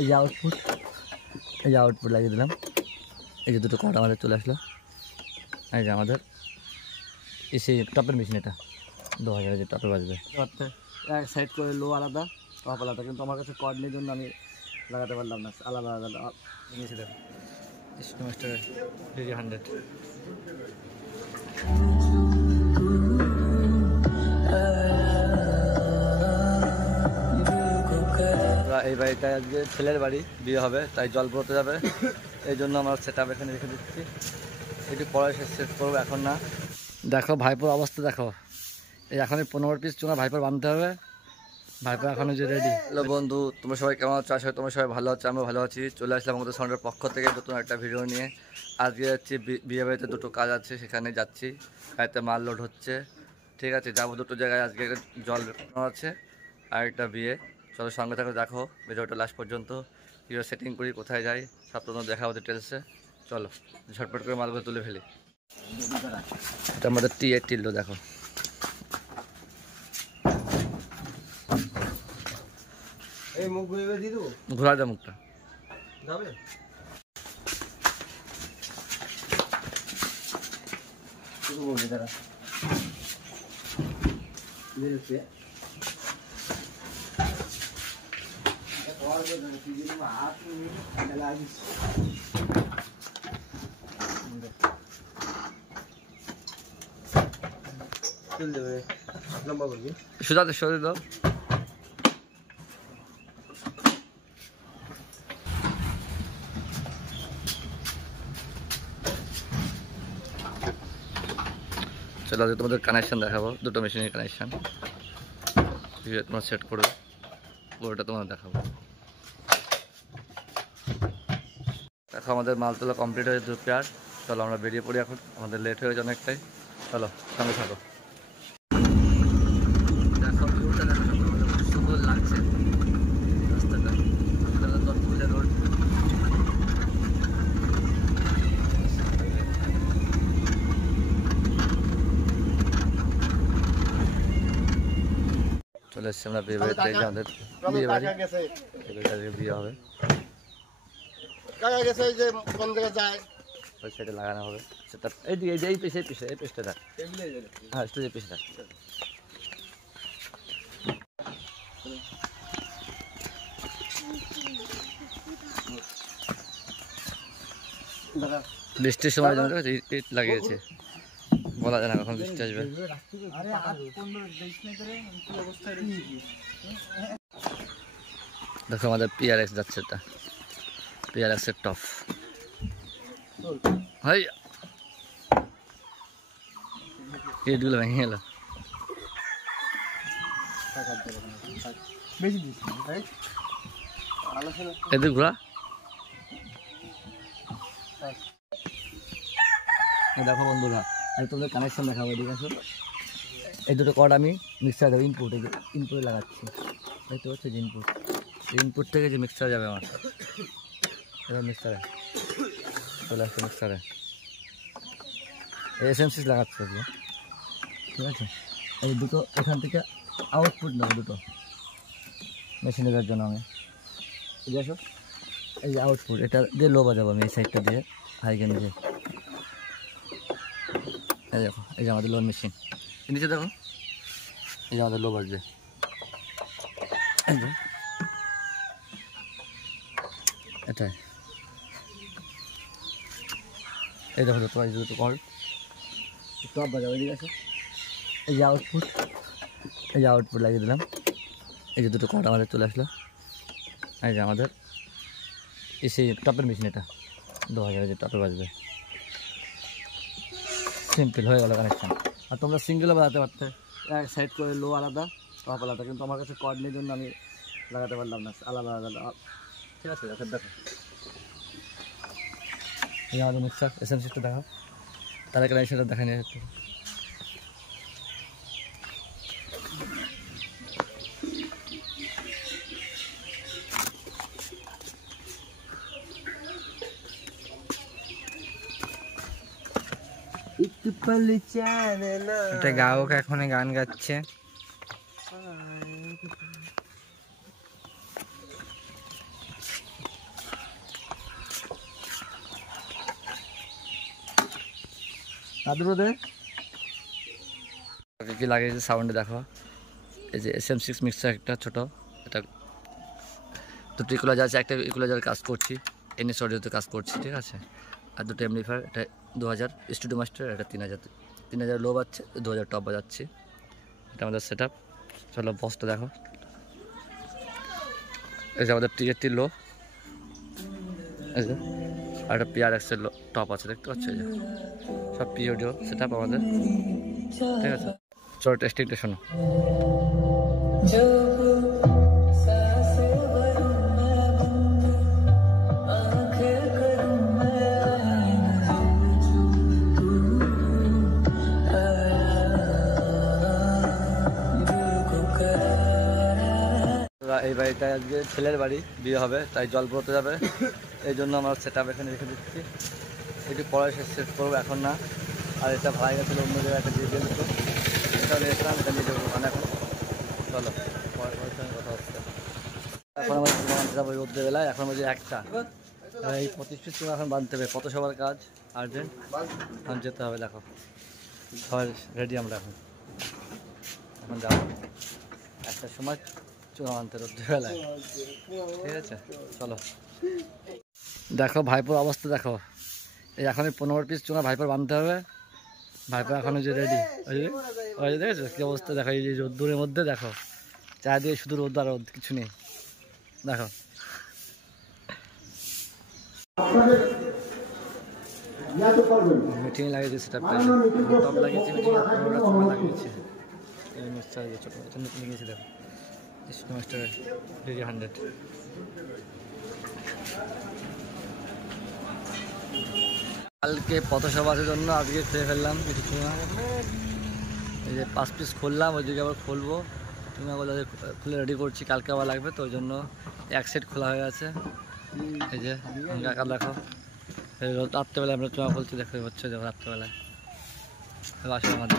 এই যে আউটপুট, এই যে আউটপুট লাগিয়ে দিলাম। এই যে দুটো কার্ড আমাদের চলে আসলো। এই যে আমাদের এসে টপের মেশিন, এটা 2000 যে টপে বাজবে। এক সাইড করে লো আলাদা, টপ আলাদা, কিন্তু আমার কাছে কর্ড নেই জন্য আমি লাগাতে পারলাম না। আলাদা আলাদা নিয়েছি। দেখো মাস্টার 100। এই বাড়িটা আজকে ছেলের বাড়ি, বিয়ে হবে, তাই জল পড়তে যাবে, এই জন্য আমরা সেট আপ এখানে রেখে দিচ্ছি। একটু পরে শেষ করবো, এখন না। দেখো ভাইপোর অবস্থা দেখো, এই এখনই 15 পিস চুনা ভাইপোর বাঁধতে হবে। ভাইপো এখনো যে রেডি। হ্যালো বন্ধু, তোমরা সবাই কেমন আছো? আসলে তোমরা সবাই ভালো আছো, আমরা ভালো আছি। চলে আসলাম আমাদের সাউন্ডের পক্ষ থেকে নতুন একটা ভিডিও নিয়ে। আজকে যাচ্ছি বিয়ে বাড়িতে, দুটো কাজ আছে, সেখানে যাচ্ছি। গাড়িতে মাল লোড হচ্ছে, ঠিক আছে, যাবো দুটো জায়গায়। আজকে জল আছে আর একটা বিয়ে। চলো সঙ্গে থাকো, দেখো ভিডিওটা লাস্ট পর্যন্ত। কীভাবে সেটিং করি, কোথায় যাই, সব তোমাদের দেখাবো ডিটেলসে। চলো ঝটপট করে মালগুলো তুলে ফেলি। এটা আমাদের টি8 লো, দেখো এই মুখ ঘুরে দিয়ে দেবো, ঘোরা যা মুখটা যাবে। বলবে তারা লম্বা করবি, সোজাতে সরে দাও। চলো আজকে তোমাদের কানেকশন দেখাবো, দুটো মেশিনের কানেকশন তোমার সেট করবে, পুরোটা তোমাদের দেখাবো। দেখো আমাদের মাল তোলা কমপ্লিট হয়েছে 2 পেয়ার। চলো আমরা বেরিয়ে পড়ি এখন, আমাদের লেট হয়ে গেছে অনেকটাই। চলো সঙ্গে থাকো। দেখো ভিউটা দেখো, সুন্দর লাগছে রাস্তাটা, দত্তপুজা রোড। চলে এসছি আমরা বিয়ে বাড়িতে, আমাদের বিয়ে বাড়ি, বিয়ে হবে। কোন জায়গায় যায় ওই সাইডে লাগানো হবে সেটা। এইদিকে এই পিসে এই পিসটা দেখ, হ্যাঁ স্টেজের পিসটা। বৃষ্টির সময় ইট লাগিয়েছে, বলা যায় না কখন বৃষ্টি আসবে। দেখো আমাদের পিআরএক্স যাচ্ছে, এটা পিআরএক্স এর টপ। হাই ইটগুলো ভেঙে গেল। এদের ঘোরা দেখো বন্ধুরা, আমি তোমাদের কানেকশন দেখাবো, ঠিক আছে। এই দুটো কর্ড আমি মিক্সার দেবো, ইনপুটে লাগাচ্ছি, দেখতে পাচ্ছি যে ইনপুট থেকে যে মিক্সার যাবে আমার, এবার মিক্সারে চলে আসছে। মিক্সারে এসএমসি লাগাচ্ছে, ঠিক আছে। এই দুটো এখান থেকে আউটপুট নেবো, দুটো মেশিনে দেওয়ার জন্য আমি। ঠিক আছে, এই যে আউটপুট, এটা দিয়ে লো বাজাবো আমি, এই সাইডটা দিয়ে হাই গেন দিয়ে। এই দেখো, এই যে আমাদের লোড মেশিন, নিচে দেখো, এই যে আমাদের লো বাজবে। এটাই, এই দেখো তোমার দুটো কল টপ বাজাবো, ঠিক আছে। এই যে আউটপুট, এই যে আউটপুট লাগিয়ে দিলাম। এই যে দুটো কার্ড আমাদের চলে আসলো। এই যে আমাদের এসে টপের মেশিন, এটা 2000 যে টপে বাজবে। সিম্পল হয়ে গেল কানেকশান। আর তোমরা সিঙ্গেলও বাজাতে পারতে, এক সাইড করে লো আলাদা, টপ আলাদা, কিন্তু আমার কাছে কর্ড নেই জন্য আমি লাগাতে পারলাম না। আলাদা আলাদা, ঠিক আছে। দেখো দেখো, এই আমাদের মিক্সার এসএমসিটা দেখো, তাহলে কানেকশানটা দেখা নিয়ে একটু। একটা গায়ক এখন গান গাচ্ছে। দাদুরো দে কি লাগিয়েছে সাউন্ডে দেখো। এই যে SM6 মিক্সার একটা ছোট, এটা দুটো ইকুলাইজার আছে, একটা ইকুলাইজার কাজ করছি, NS অডিওতে কাজ করছি, ঠিক আছে। আর দুটো এমপ্লিফায়ার, এটা 2000 স্টুডিও মাস্টার, এটা 3000 লো বাজছে, 2000 টপ বাজাচ্ছি। এটা আমাদের সেট আপ। চলো বক্সটা দেখো। এই যে আমাদের TRT লো, এই যে আর একটা PRX এর টপ আছে, দেখতে পাচ্ছ। এই যে সব পি অডিও সেট আপ আমাদের, ঠিক আছে। চলো টেস্টিংটা শোনো। এই বাড়িটা আজকে ছেলের বাড়ি, বিয়ে হবে, তাই জল পড়তে যাবে, এই জন্য আমরা সেট আপ এখানে রেখে দিচ্ছি। এটি পরে শেষ করবো, এখন না। আর এটা ভাই গেছিলো অন্য জায়গায়, একটা দিয়ে দিল, এটা রেখলাম, এটা নিয়ে যাবো ওখানে এখন। চলো পরের সঙ্গে কথা হচ্ছে। এখন আমাদের বাঁধতে যাবো রোদ্রের বেলায়, এখন বলছি 1টা। এই 25 পিস চুনা এখন বাঁধতে হবে, কত সবার কাজ আর্জেন্ট, এখন যেতে হবে। দেখো সবাই রেডি, আমরা এখন যাবো 1টার সময় চুনা বাঁধতে রোদ্রের বেলায়, ঠিক আছে। চলো দেখো ভাইপোর অবস্থা দেখো। এই এখন 15 পিস চুনা ভাইপোর বাঁধতে হবে। ভাইপো এখন যে রেডি, ওই যে দেখেছো কি অবস্থা দেখো। এই যে রোদ্দুরের মধ্যে দেখো, চারিদিকে শুধু রোদ আর রোদ, কিছু নেই। দেখো মিটিং লাগিয়েছে, সেটা টপ লাগিয়েছে, মিটিং লাগিয়েছে, ছোটো নতুন লাগিয়েছে। দেখো স্টুডিও মাস্টার DD100। কালকে পথসভার জন্য আজকে খেয়ে ফেললাম কিছু চুনা। এই যে 5 পিস খুললাম, ওইদিকে আবার খুলবো। চুনাগুলো খুলে রেডি করছি, কালকে আবার লাগবে, তো ওই জন্য 1 সেট খোলা হয়ে আছে। এই যে কাকা দেখো, রাত্রেবেলায় আমরা চুনা খুলছি, দেখতে পাচ্ছ। দেখো রাত্রেবেলায় আসো আমাদের।